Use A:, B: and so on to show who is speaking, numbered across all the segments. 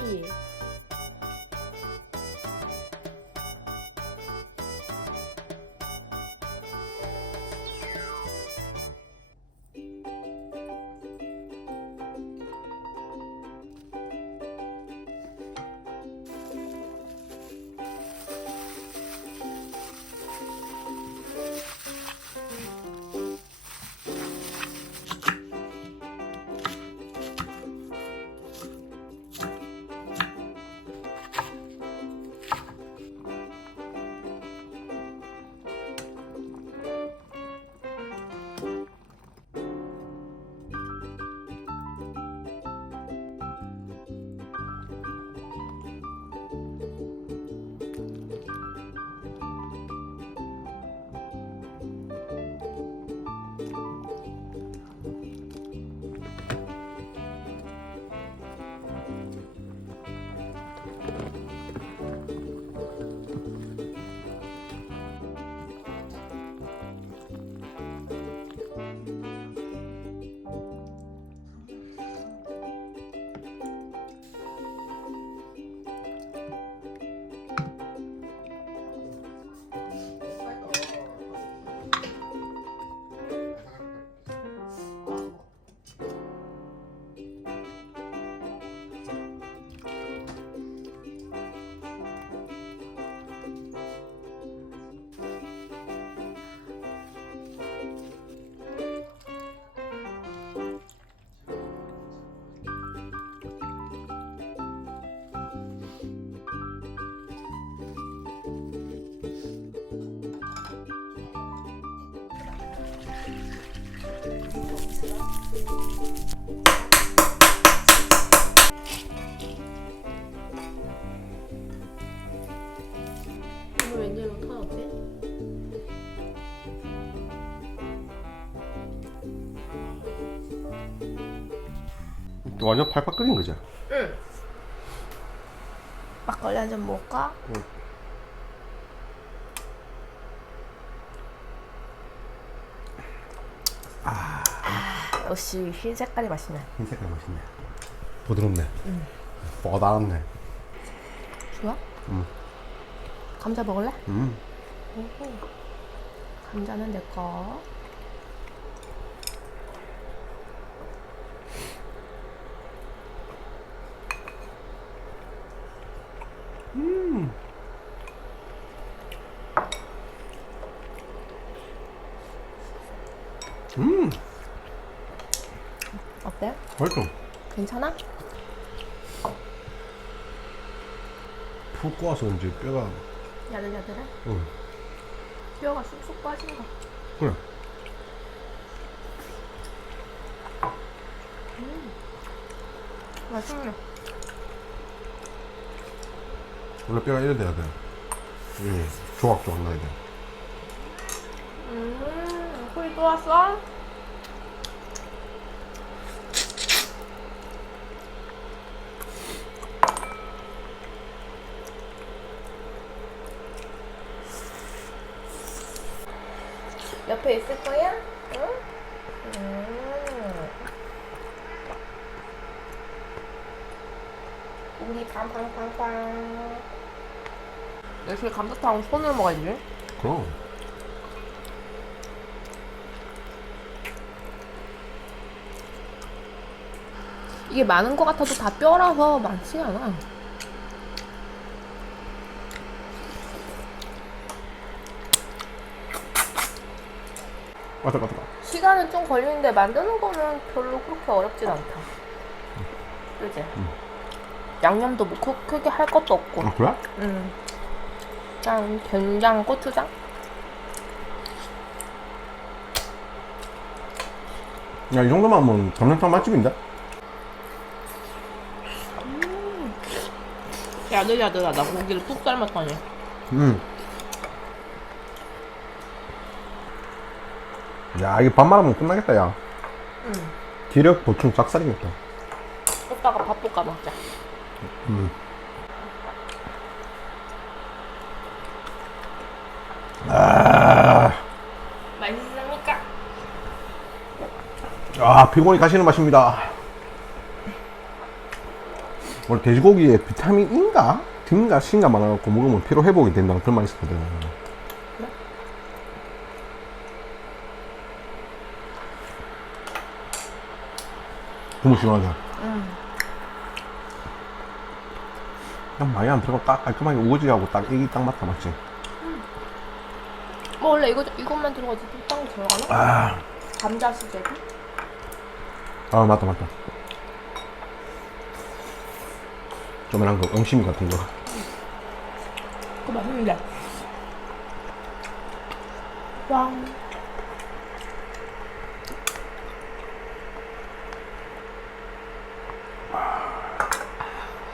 A: 아
B: 오늘 웬일로 터졌지?
C: 완전 팔팔 끓인 거죠?
B: 응 막걸리 한 잔 먹을까?
C: 응.
B: 역시 흰 색깔이 맛있네
C: 흰 색깔 맛있네. 부드럽네. 뽀달았네.
B: 좋아?
C: 응.
B: 감자 먹을래?
C: 음.
B: 오호. 감자는 내 거.
C: 음.
B: 어때?
C: 맛있어.
B: 괜찮아?
C: 푹 구워서 이제 뼈가.
B: 야들야들해?
C: 응.
B: 뼈가 쑥쑥 빠진다.
C: 그래.
B: 맛있네.
C: 원래 뼈가 이래 돼야 돼. 예. 조각 조각 나야 돼.
B: 음, 소리 또 왔어? 옆에 있을 거야? 응? 음. 우리 팡팡팡팡. 역시 감자탕 손으로 먹어야지.
C: 그럼.
B: 이게 많은 것 같아도 다 뼈라서 많지가 않아.
C: 맞아, 맞아.
B: 시간은 좀 걸리는데 만드는 거는 별로 그렇게 어렵진 않다. 그지? 양념도 뭐 크, 크게 할 것도 없고.
C: 아, 그래?
B: 음. 그냥 된장, 고추장?
C: 야, 이 정도만 하면 감자탕 맛집인데?
B: 야들야들하다. 고기를 푹 삶았더니.
C: 음. 야, 이게 밥만 하면 끝나겠다, 야.
B: 음.
C: 기력 보충 짝살이겠다.
B: 오빠가 밥 볶아 먹자.
C: 음. 아,
B: 맛있습니까?
C: 아, 피곤이 가시는 맛입니다. 원래 돼지고기에 비타민 E인가? D인가 C인가 많아갖고 먹으면 피로 회복이 된다는 그런 말이 있었거든. 너무 시원하죠?
B: 음.
C: 그냥 많이 안 들어가고 딱 깔끔하게 우거지하고 딱 이게 딱 맞다 맞지?
B: 뭐 원래 이거 이것만 들어가지 뚝땅 들어가나?
C: 아,
B: 감자 수제비?
C: 아 맞다 맞다. 조그만한 거 엉심이 같은 거.
B: 그 맛있는데. 왕.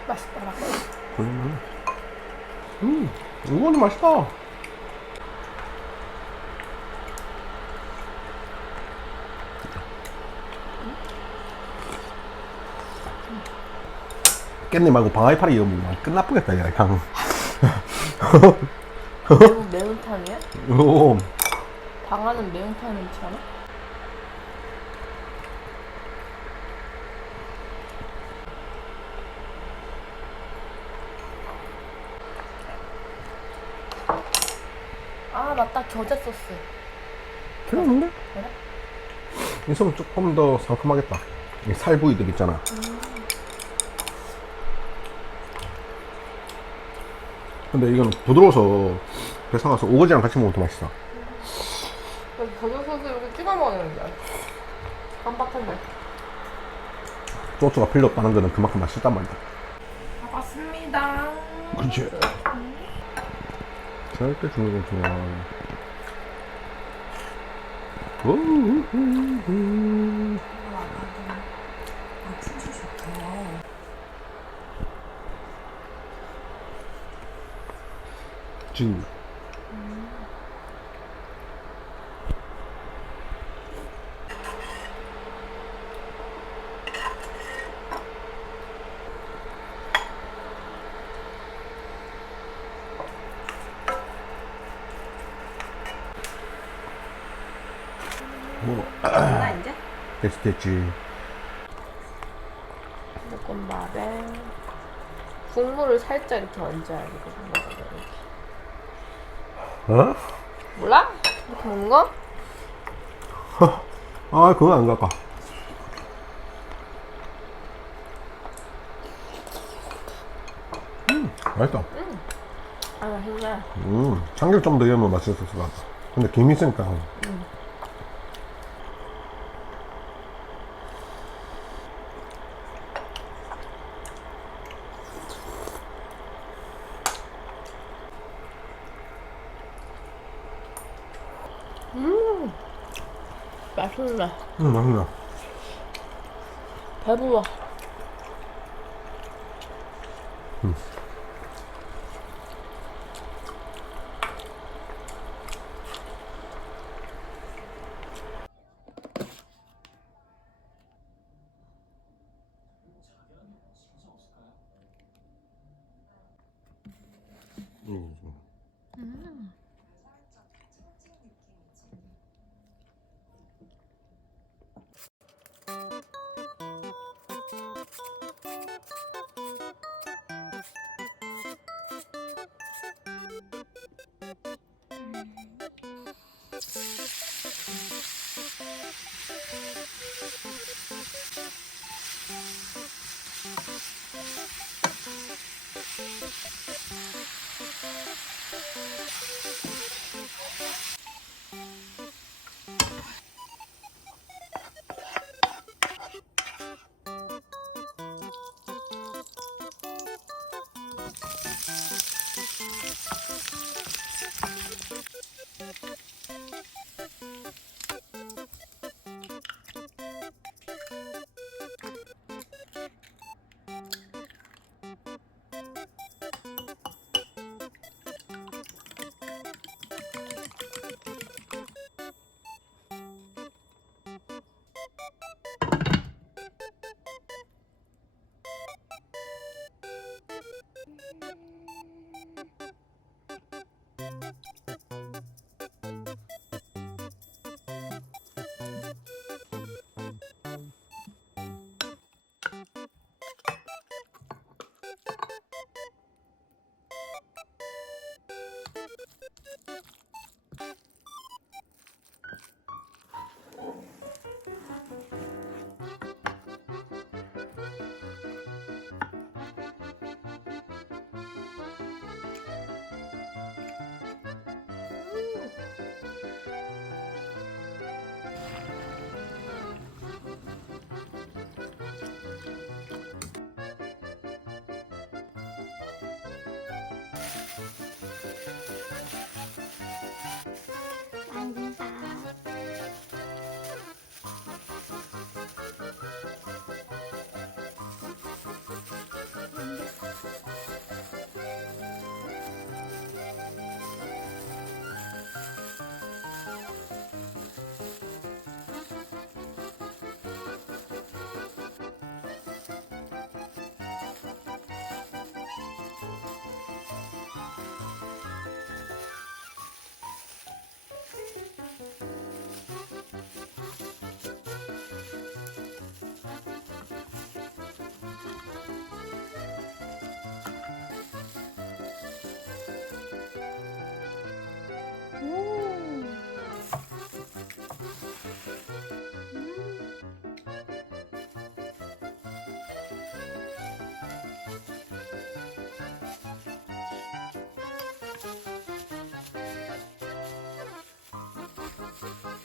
B: 맛있다. 맛있다.
C: 음, 음, 이거는 맛있다. 깻잎 말고 방아이파리 이으면 끝나쁘겠다, 야, 향.
B: 매운 매운탕이야?
C: 오,
B: 방아는 매운탕 넣지 않아? 맞다 겨자 소스
C: 없는데?
B: 그래?
C: 있으면 조금 더 상큼하겠다. 이 살 부위들 있잖아. 근데 이건 부드러워서 배상 가서 오거지랑 같이 먹으면 더 맛있어.
B: 겨자 소스 여기 찍어 먹는데 깜빡한데
C: 소스가 필요 없다는 거는 그만큼 맛있단 말이야.
B: 반갑습니다
C: 그렇지. 절대 중국은 좋아. 우후후. 진. 뭐,
B: 나 이제
C: 됐지, 됐지.
B: 볶음밥에 국물을 살짝 이렇게 얹어야 이렇게.
C: 어?
B: 몰라? 이렇게 먹는 거?
C: 아, 그건 안 갈까. 음, 맛있다.
B: 아 맛있네
C: 음, 참기름 좀 더 넣으면 맛있을 것 같아. 근데 김이 있으니까.
B: 맛있네
C: 음, 맛있네.
B: 배불러
C: 음.
A: Thank you.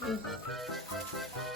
A: 嗯。